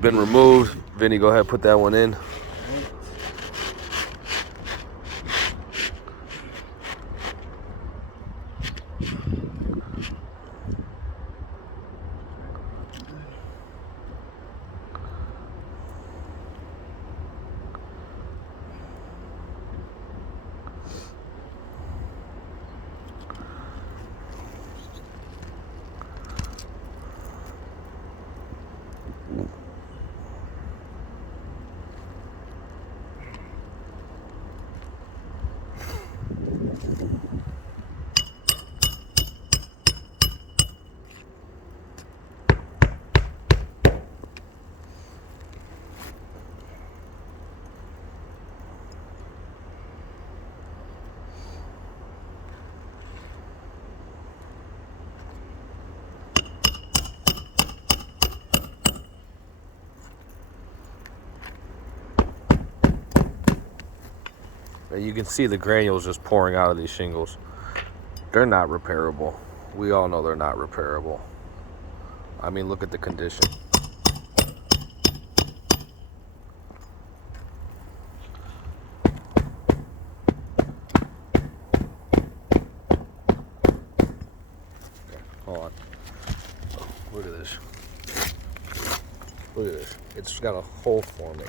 Been removed. Vinny, go ahead, put that one in. You can see the granules just pouring out of these shingles. They're not repairable. We all know they're not repairable. I mean, look at the condition. Okay, hold on. Oh, look at this. Look at this. It's got a hole forming.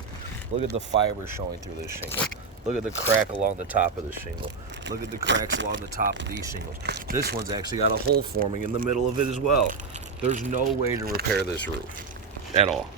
Look at the fiber showing through this shingle. Look at the crack along the top of the shingle. Look at the cracks along the top of these shingles. This one's actually got a hole forming in the middle of it as well. There's no way to repair this roof at all.